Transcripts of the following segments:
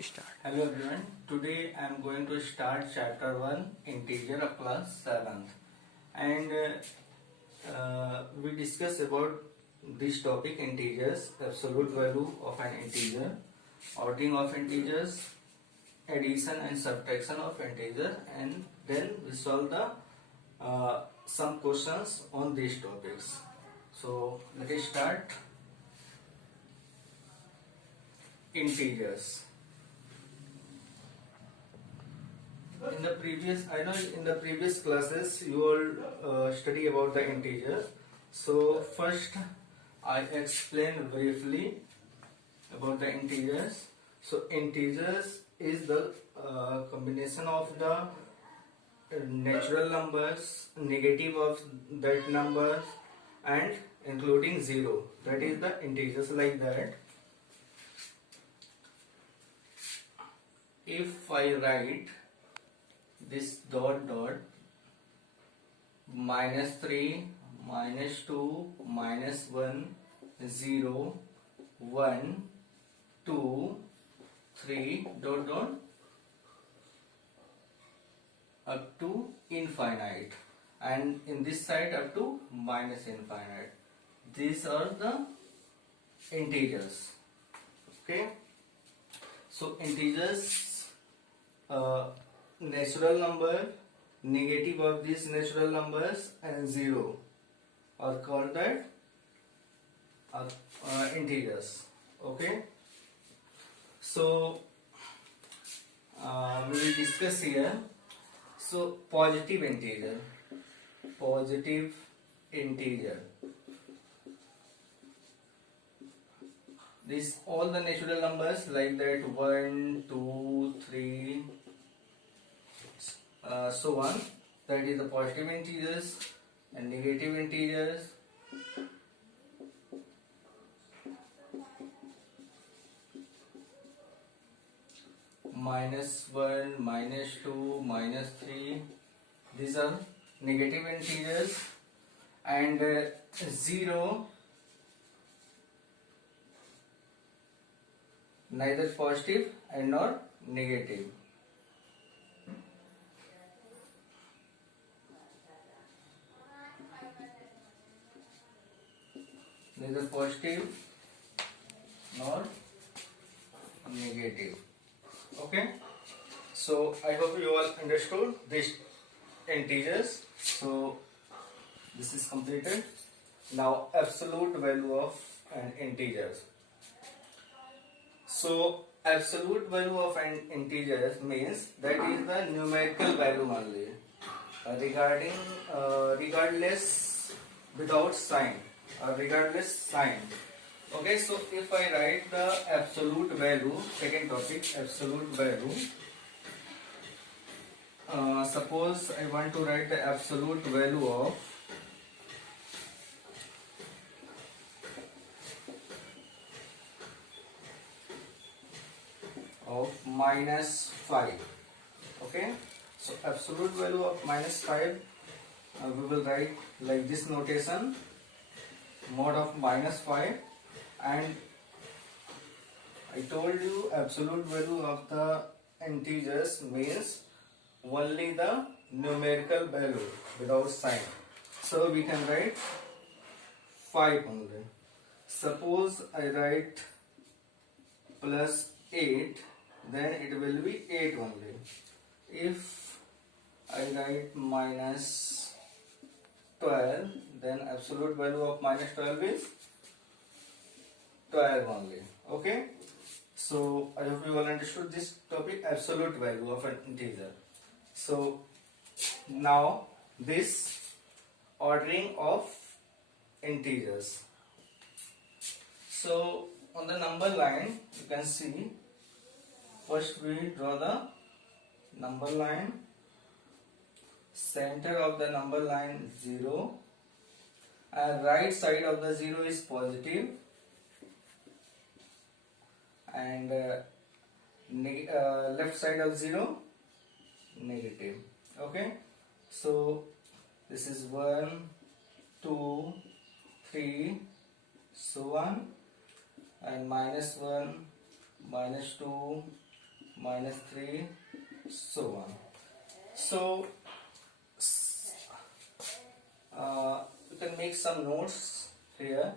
Start. Hello everyone. Today I am going to start chapter 1 integer of class 7th, and we discuss about this topic integers, absolute value of an integer, ordering of integers, addition and subtraction of integer, and then we solve the some questions on these topics. So let us start. Integers. In the previous classes you all study about the integers. So first I explain briefly about the integers. So integers is the combination of the natural numbers, negative of that number, and including zero. That is the integers like that. If I write this dot dot -3 -2 -1 0 1 2 3 dot dot up to infinite, and in this side up to minus infinite. These are the integers. Okay, so integers, natural number, negative of these natural numbers, and zero are called that integers. Okay, so we will discuss here. So positive integer, this all the natural numbers like that 1 2 3 so on, that is the positive integers. And negative integers, -1 -2 -3, these are negative integers. And zero, neither positive and not negative. Neither positive nor negative. Okay, so I hope you all understood these integers. So this is completed. Now absolute value of an integer. So absolute value of an integer means that is the numerical value only, regardless, without sign, or regardless sign. Okay, so if I write the absolute value, second topic, absolute value. Suppose I want to write the absolute value of -5. Okay, so absolute value of -5, we will write like this notation, mod of -5. And I told you absolute value of the integers means only the numerical value without sign. So we can write 5 only. Suppose I write +8, then it will be 8 only. If I write -12, then absolute value of -12 is 12 only. Okay, so I hope you all understood this topic, absolute value of an integer. So now this ordering of integers. So on the number line you can see, first we draw the number line, center of the number line 0, and right side of the 0 is positive, and left side of 0 negative. Okay, so this is 1 2 3 so on, and -1 -2 -3, so on. So you can make some notes here.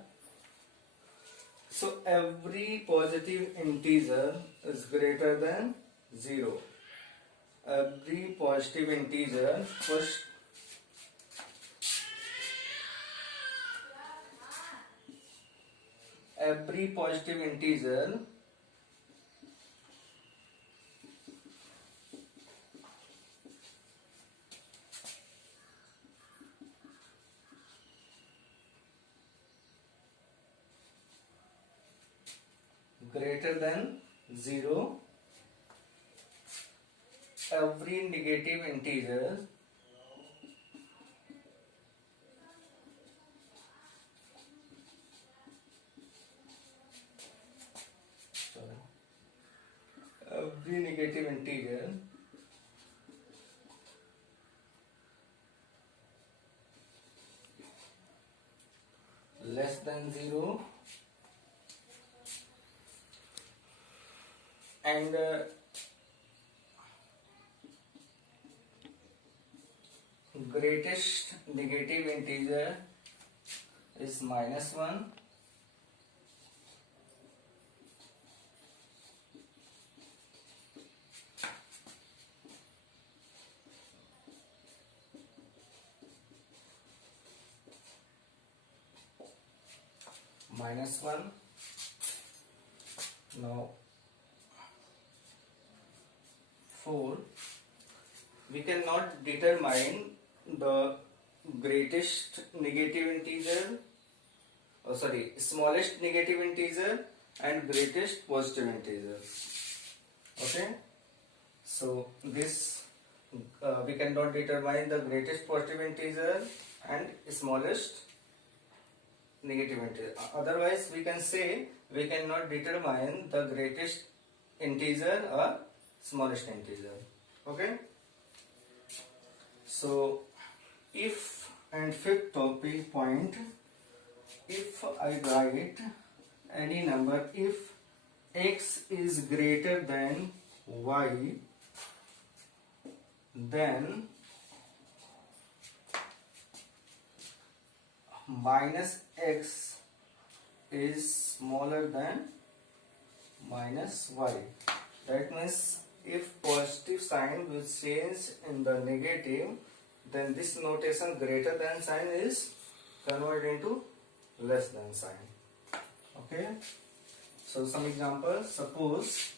So every positive integer is greater than 0. Every positive integer, first every positive integer greater than 0, every negative integer sorry, every negative integer less than 0 and greatest negative integer is -1, -1. Now 4, we cannot determine the greatest negative integer, smallest negative integer and greatest positive integer. Okay, so this we cannot determine the greatest positive integer and smallest negative integer. Otherwise, we can say we cannot determine the greatest integer or smallest integer. Okay, so if and fifth topic point, if I write any number, if x is greater than y, then minus x is smaller than minus y. That means if positive sign will change in the negative, then this notation greater than sign is converted into less than sign. Okay, so some examples. Suppose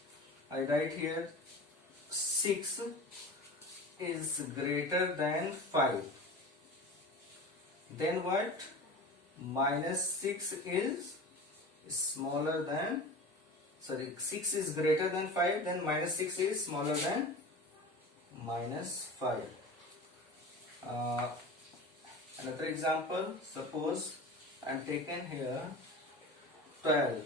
I write here 6 is greater than 5, then what? Minus 6 is smaller than, 6 is greater than 5, then minus 6 is smaller than minus 5. Another example, suppose I am taken here 12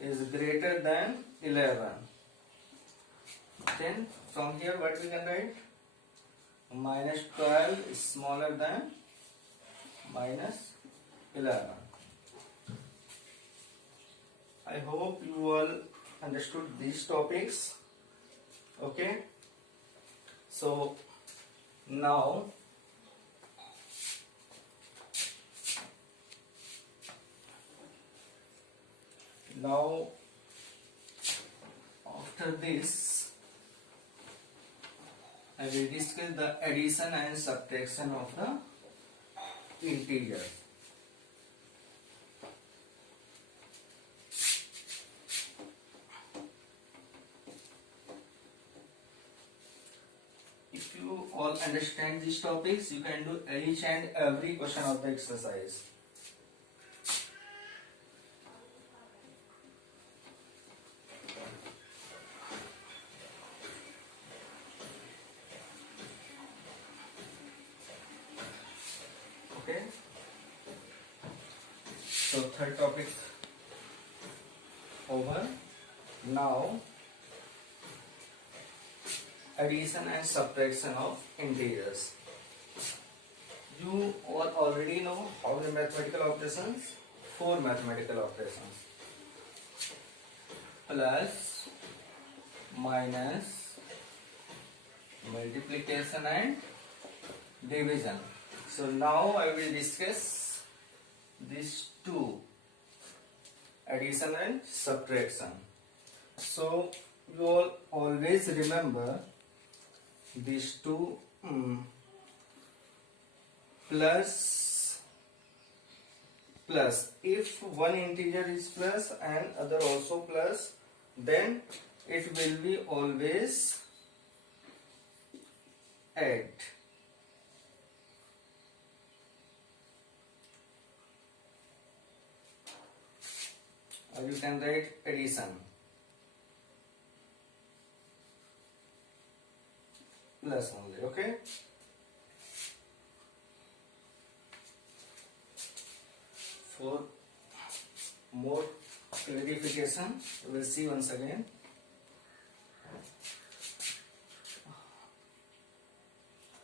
is greater than 11, then from here what we can write? Minus 12 is smaller than minus 11. I hope you all understood these topics. Okay, so now after this I will discuss the addition and subtraction of the integers. If you all understand these topics, you can do each and every question of the exercise. Okay, so third topic over. Now addition and subtraction of integers. You all already know how the mathematical operations, 4 mathematical operations: plus, minus multiplication and division. So now I will discuss these two, addition and subtraction. So you all always remember these two, plus plus. If one integer is plus and other also plus, then it will be always add. Or you can write addition. Plus only, okay? For more clarification, we will see once again.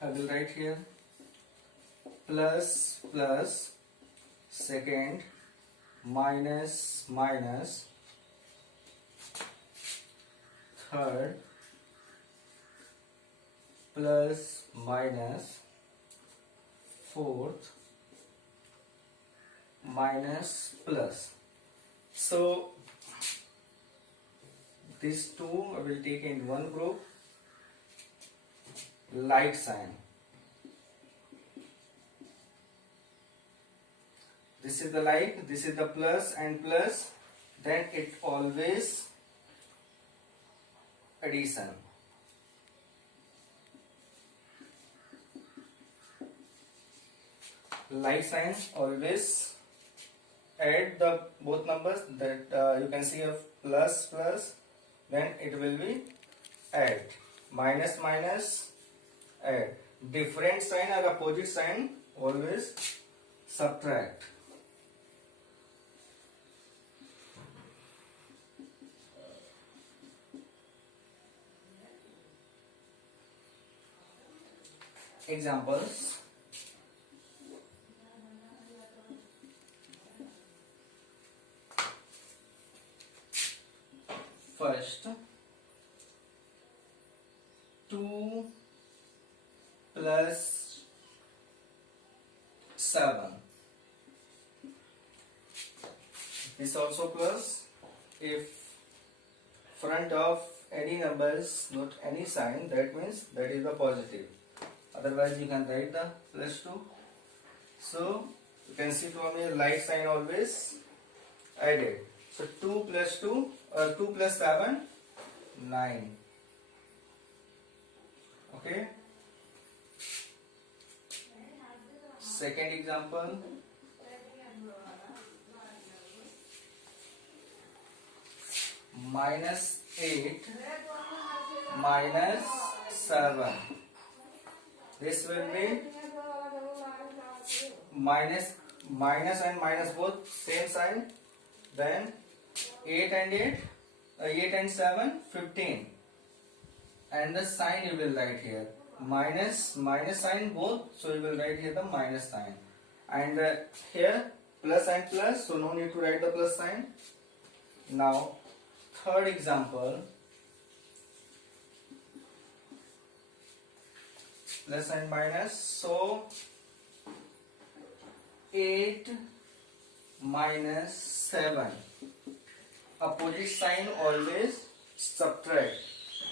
I will write here plus plus, second minus minus, third plus minus, fourth minus plus. So these two I will take in one group, like sign. This is the like, this is the plus and plus, then it always addition. Like sign always add the both numbers, that you can see a plus plus, then it will be add. Minus minus, add. Different sign or opposite sign always subtract. Examples. First, 2 plus 7. This also plus. If front of any numbers not any sign, that means that is the positive. Otherwise you can write the plus 2. So you can see from here like sign always added. So 2 plus 2, 2 plus 7, 9. Okay. Second example. Minus 8 minus 7. This will be minus and minus both same sign. Then 8 and 7, 15. And the sign you will write here. Minus sign both, so you will write here the minus sign. And here plus and plus, so no need to write the plus sign. Now third example. Plus and minus, so 8 minus 7. Opposite sign always subtract.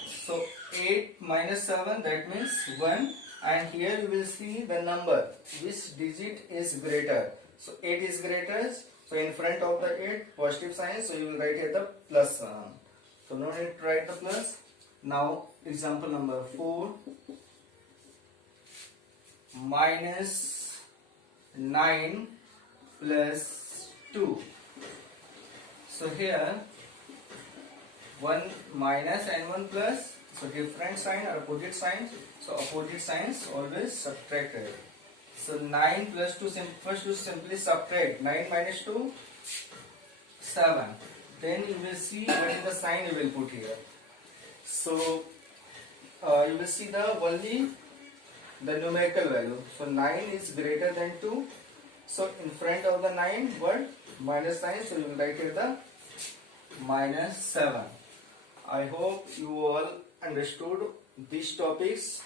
So 8 minus 7, that means 1, and here you will see the number which digit is greater. So 8 is greater, so in front of the 8 positive sign, so you will write here the plus sign. So no need to write the plus. Now example number 4. Minus 9 plus 2. So here one minus and one plus, so different sign or opposite signs, so opposite signs always subtracted. So 9 plus 2, first you simply subtract 9 minus 2, 7. Then you will see what is the sign you will put here. So you will see the only the numerical value. So 9 is greater than 2. So in front of the 9 word minus sign, so you will write here the minus 7. I hope you all understood these topics.